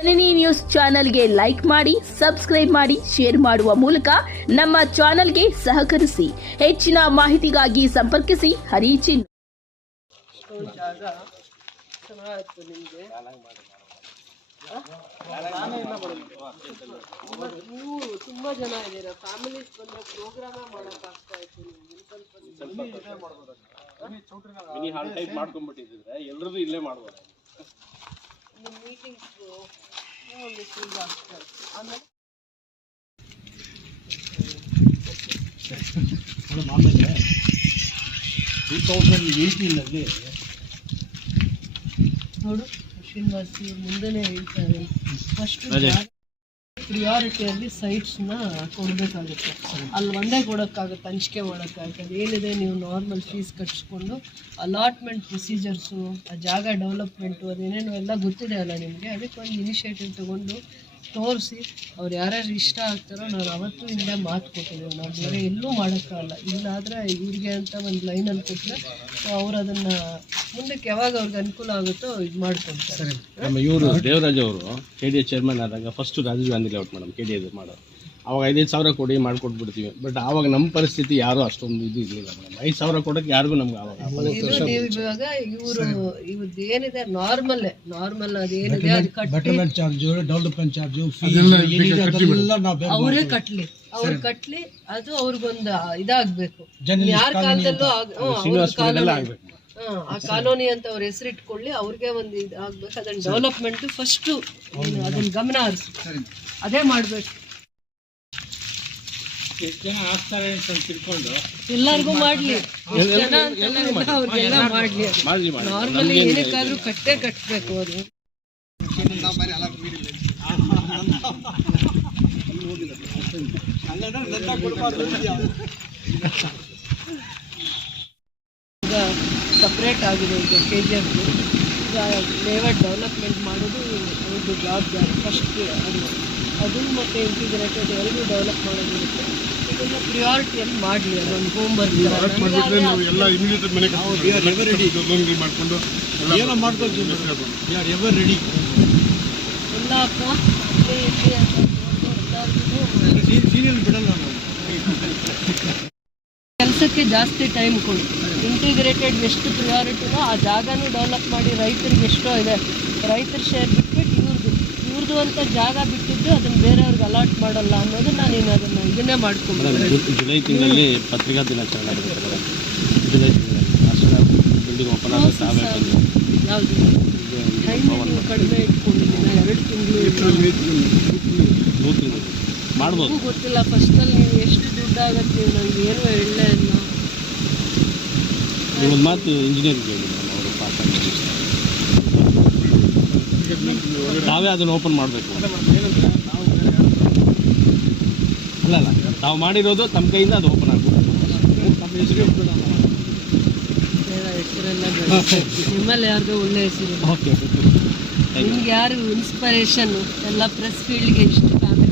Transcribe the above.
ಜನನಿ news ಚಾನೆಲ್ಗೆ like ಮಾಡಿ, subscribe ಮಾಡಿ, ಶೇರ್ ಮಾಡುವ ಮೂಲಕ ನಮ್ಮ ಚಾನೆಲ್ಗೆ ಸಹಕರಿಸಿ. ಹೆಚ್ಚಿನ ಮಾಹಿತಿಗಾಗಿ ಸಂಪರ್ಕಿಸಿ ಹರಿಚಿನ್. ನೀವು ತುಂಬಾ ಜನ ಇದ್ದೀರಾ, ಫ್ಯಾಮಿಲೀಸ್ ಬಂದ್ರೆ ಪ್ರೋಗ್ರಾಮ್ ಮಾಡಕ್ ಆಗ್ತಾ ಇತ್ತು. ಮಿನಿ ಹಾಲ್ ಟೈಪ್ ಮಾಡ್ಕೊಂಡ್ಬಿಟ್ಟಿದ್ರೆ ಎಲ್ಲರೂ ಇಲ್ಲೇ ಮಾಡ್ಬೋದು. ಮೀಟಿಂಗ್ಸ್ ಒಂದಿಷ್ಟು ಈಗ ಆಗ್ತದೆ. ಆಮೇಲೆ ಆಮೇಲೆ 2018 ನೋಡು ಶ್ರೀನಿವಾಸಿ ಮುಂದೆನೇ ಹೇಳ್ತಾರೆ, ಫಸ್ಟ್ ಪ್ರಿಯಾರಿಟಿಯಲ್ಲಿ ಸೈಟ್ಸ್ನ ಕೊಡಬೇಕಾಗುತ್ತೆ. ಅಲ್ಲಿ ಒಂದೇ ಕೊಡೋಕ್ಕಾಗುತ್ತೆ, ಹಂಚಿಕೆ ಮಾಡೋಕ್ಕಾಗುತ್ತೆ. ಏನಿದೆ ನೀವು ನಾರ್ಮಲ್ ಫೀಸ್ ಕಟ್ಟಿಸ್ಕೊಂಡು ಅಲಾಟ್ಮೆಂಟ್ ಪ್ರೊಸೀಜರ್ಸು, ಆ ಜಾಗ ಡೆವಲಪ್ಮೆಂಟು, ಅದೇನೇನೋ ಎಲ್ಲ ಗೊತ್ತಿದೆ ಅಲ್ಲ ನಿಮಗೆ. ಅದಕ್ಕೆ ಒಂದು ಇನಿಷಿಯೇಟಿವ್ ತೊಗೊಂಡು ತೋರಿಸಿ ಅವ್ರು ಯಾರ್ಯಾರು ಇಷ್ಟ ಆಗ್ತಾರೋ ನಾನು ಅವತ್ತು ಹಿಂದೆ ಮಾತು ಕೊಟ್ಟಿದ್ದೇವೆ. ನಾವು ಬೇರೆ ಎಲ್ಲೂ ಮಾಡೋಕ್ಕಾಗಲ್ಲ. ಇಲ್ಲಾದರೆ ಇವ್ರಿಗೆ ಅಂತ ಒಂದು ಲೈನಲ್ಲಿ ಕೊಟ್ಟರೆ ಅವ್ರು ಅದನ್ನು ಮುಂದಕ್ಕೆ ಯಾವಾಗ ಅವ್ರಿಗೆ ಅನುಕೂಲ ಆಗುತ್ತೋ ಇದು ಮಾಡ್ಕೊಳ್ತಾರೆ. ನಮ್ಮ ಇವರು ದೇವರಾಜ್ ಅವರು KDA ಚೇರ್ಮನ್ ಆದಾಗ first Rajiv Gandhi layout madam KDA ಮಾಡೋರು. ಅವಾಗ 5,000 ಕೊಡಿ ಮಾಡಿಕೊಟ್ಬಿಡ್ತೀವಿ. ಬಟ್ ಆವಾಗ ನಮ್ಮ ಪರಿಸ್ಥಿತಿ ಯಾರೂ ಅಷ್ಟೊಂದು ಇದು ಇರಲಿಲ್ಲ ಮೇಡಮ್. 5,000 ಕೊಡೋಕ್ಕೆ ಯಾರಿಗೂ ನಮ್ಗೆ ಆವಾಗ ಇವಾಗ ಇವ್ರದ್ದು ಏನಿದೆ ನಾರ್ಮಲ್ ಅದೇನಿದೆ ಅದು ಬೆಟರ್ಮೆಂಟ್ ಚಾರ್ಜು, ಡೆವಲಪ್ಮೆಂಟ್ ಚಾರ್ಜು, ಅವರೇ ಕಟ್ಲಿ. ಅದು ಅವ್ರಿಗೊಂದು ಇದಾಗಬೇಕು. ಯಾರ ಕಾಲದಲ್ಲೂ ಆಗಬೇಕು. ಆ ಕಾಲೋನಿ ಅಂತ ಅವ್ರ ಹೆಸರಿಟ್ಕೊಳ್ಳಿ, ಅವ್ರಿಗೆ ಒಂದು ಇದು ಆಗ್ಬೇಕು. ಅದನ್ನ ಡೆವಲಪ್ಮೆಂಟ್ ಫಸ್ಟು ಅದನ್ನ ಗಮನ ಹರಿಸಿ ಅದೇ ಮಾಡಬೇಕು. ಎಷ್ಟು ಜನ ಆಗ್ತಾರೆ ಅಂತ ತಿಳ್ಕೊಂಡು ಎಲ್ಲರಿಗೂ ಮಾಡಲಿ, ಅವ್ರಿಗೆಲ್ಲ ಮಾಡಲಿ. ನಾರ್ಮಲಿ ಏನಕ್ಕಾದ್ರೂ ಕಟ್ಟಬೇಕು. ಅದು ಈಗ ಸಪ್ರೇಟ್ ಆಗಿದೆ. ಈಗ KGF ಈಗ ಲೇಔಟ್ ಡೆವಲಪ್ಮೆಂಟ್ ಮಾಡೋದು ಒಂದು ಜವಾಬ್ದಾರಿ ಫಸ್ಟ್. ಅದು ಮತ್ತು ಇಂಟಿಗ್ರೇಟೆಡ್ ಎರಡೂ ಡೆವಲಪ್ ಮಾಡೋದಿರುತ್ತೆ. ಇದನ್ನು ಪ್ರಿಯಾರಿಟಿಯಲ್ಲಿ ಮಾಡಲಿ. ಅದೊಂದು ಹೋಮ್ ವರ್ಕ್ ಮಾಡ್ಕೊಂಡು ಏನೋ ಮಾಡ್ಕೊಳ್ತೀವಿ. ಎವರ್ ರೆಡಿ ಎಲ್ಲ ಅಕ್ಕ ಇಲ್ಲಿ ಎಲ್ಲರಿಗೂ ಸೀರಿಯಲ್ ಬಿಡಲ್ಲ ನಾವು. ಕೆಲಸಕ್ಕೆ ಜಾಸ್ತಿ ಟೈಮ್ ಕೊಡಿ. ಇಂಟಿಗ್ರೇಟೆಡ್ ಎಷ್ಟು ಪ್ರಿಯಾರಿಟಿನೋ ಆ ಜಾಗನೂ ಡೆವಲಪ್ ಮಾಡಿ. ರೈತರಿಗೆ ಎಷ್ಟೋ ಇದೆ, ರೈತರ ಶೇರ್ ಬಿಟ್ಬಿಟ್ಟು ಇವ್ರದ್ದು ಅಂತ ಜಾಗ ಬಿಟ್ಟಿದ್ದು ಅದನ್ನು ಬೇರೆಯವ್ರಿಗೆ ಅಲಾಟ್ ಮಾಡಲ್ಲ ಅನ್ನೋದು ನಾನು ಅದನ್ನು ಇದನ್ನೇ ಮಾಡ್ಕೊಂಡ್ಬಿಡ್ತೀನಿ. ಜುಲೈ ತಿಂಗಳಲ್ಲಿ ಪತ್ರಿಕಾ ದಿನಾಚರಣೆ ಆಗುತ್ತೆ. ಜುಲೈ ತಿಂಗಳಲ್ಲಿ ಬಿಲ್ಡಿಂಗ್ ಓಪನ್ ಆಗುತ್ತೆ. ಯಾವುದು ಟೈಮ್ ನೀವು ಕಡಿಮೆ ಇಟ್ಕೊಂಡಿದ್ದೀನ 2 ತಿಂಗಳು ಮಾಡ್ಬೋದು. ಗೊತ್ತಿಲ್ಲ. ಫಸ್ಟಲ್ಲಿ ನೀವು ಎಷ್ಟು ದುಡ್ಡು ಆಗುತ್ತೆ ನನಗೆ ಏನೂ ಹೇಳಲೇ ಇಲ್ಲ. ಒಂದು ಮಾತು ಇಂಜಿನಿಯರಿಂಗ್ ಹೇಳಿ ಅವರು ಪಾಸ್ ಆಗಿ ನಾವೇ ಅದನ್ನು ಓಪನ್ ಮಾಡಬೇಕು. ಅಲ್ಲ ನಾವು ಮಾಡಿರೋದು ತಮ್ಮ ಕೈಯಿಂದ ಅದು ಓಪನ್ ಆಗಬೇಕು. ನಮ್ಮ ಹೆಸರು ಹೆಸರೆಲ್ಲ ನಿಮ್ಮಲ್ಲಿ ಯಾರ್ದು ಒಳ್ಳೆ ಹೆಸರು. ಓಕೆ, ನಿಮ್ಗೆ ಯಾರು ಇನ್ಸ್ಪಿರೇಷನ್ನು ಎಲ್ಲ ಪ್ರೆಸ್ ಫೀಲ್ಡ್ಗೆ ಇಷ್ಟು ಫ್ಯಾಮಿಲಿ